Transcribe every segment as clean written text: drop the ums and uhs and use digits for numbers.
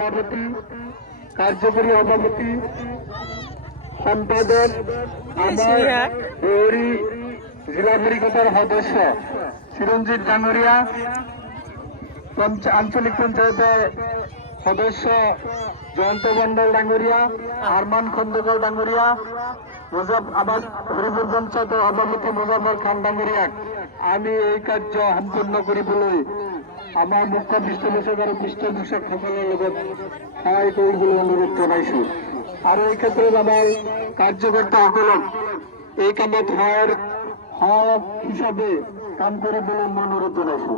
সভাপতি, কার্যকরী সভাপতি, সম্পাদক, আমার দেউরি জেলা পরিষদের সদস্য চিরঞ্জিত ডাঙরিয়া, আঞ্চলিক পঞ্চায়েতের সদস্য জয়ন্ত মন্ডল ডাঙরিয়া, আরমান খন্দকার ডাঙরিয়া, আমার হরিপুর পঞ্চায়েতের সভাপতি মুজাফর খান ডাঙরিয়াক আমি এই কার্য সম্পূর্ণ কৰিবলৈ আমাৰ মুখ্য পৃষ্ঠপোষক আৰু পৃষ্ঠপোষকসকলৰ লগত সহায় কৰিবলৈ অনুৰোধ জনাইছো। আৰু এই ক্ষেত্ৰত আমাৰ কাৰ্যকৰ্তাসকলক এই কামত সহায়ক হিচাপে কাম কৰিবলৈ মই অনুৰোধ জনাইছো।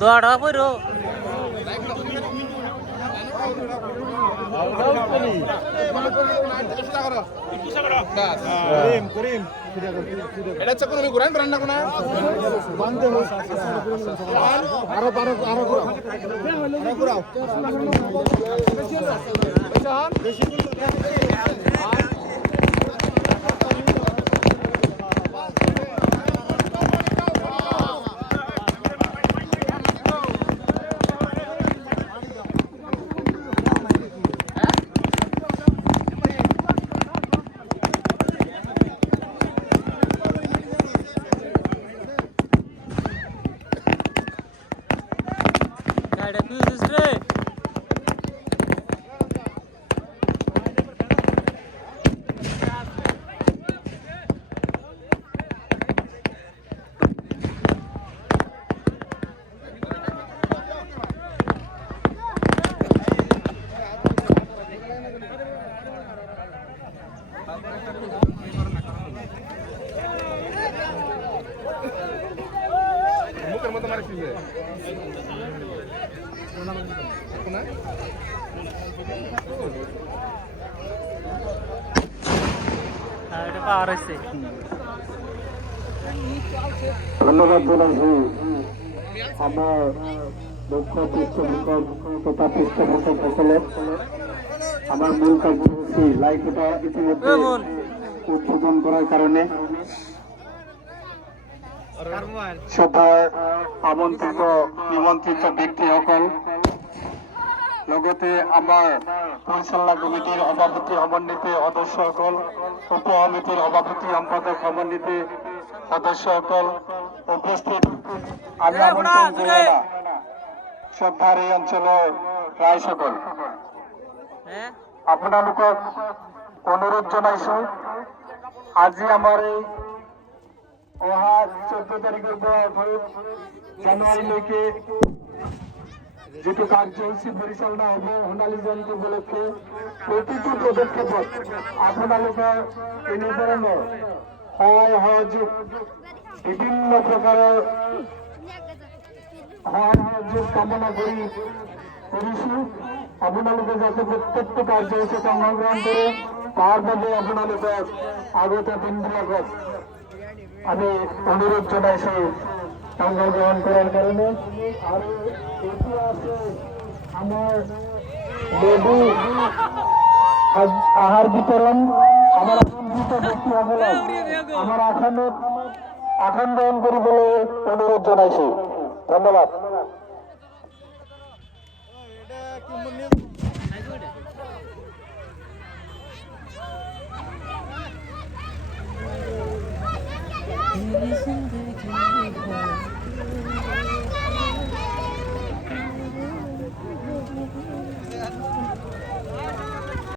দৌড়া পড়ো এটা চক্র ঘুরান রান্না কোনা আরো আরো আরো ঘুরাও মুখের মতো মারিস ধন্যবাদ জানাইছি আমার মুখ্য পৃষ্ঠপোষক তথা পৃষ্ঠপোষকসকলক। আমার মূল কার্যসূচি লাইভটা ইতিমধ্যে উদ্বোধন করার কারণে সভার আমন্ত্রিত নিমন্ত্রিত ব্যক্তিসকল লগতে আমাৰ পৰিচালনা কমিটিৰ সভাপতি সমন্বিত সদস্যসকল, উপ সমিতিৰ সভাপতি সম্পাদক সমন্বিত সদস্যসকল উপস্থিত আমি আমন্ত্রণ করিলা সভার এই অঞ্চলের রাইসকল আপোনালোকক অনুরোধ জনাইছো আজি আমার এই অহা 14 তারিখের পর জানুয়ারিলৈকে যেটো কার্যসূচী পরিচালনা হব সোণালী জয়ন্তী উপলক্ষে প্রতিটি পদক্ষেপত আপোনালোকৰ এনেধৰণৰ সহায় সহযোগ বিভিন্ন প্রকারের সহায় সহযোগ কামনা কৰিছো। আপোনালোকে যাতে প্রত্যেকটো কার্যসূচীত অংশগ্রহণ করে তার বাবে আপোনালোকক আগত দিনবিলাকত আমি অনুরোধ জানাইছো অংশগ্রহণ করার কারণে। আর এটি আছে আমার লেবু আহার বিতরণ আমার আমন্ত্রিত ব্যক্তিসকলক আমার আসন গ্রহণ কৰিবলৈ অনুরোধ জানাইছো। ধন্যবাদ। जिंदगी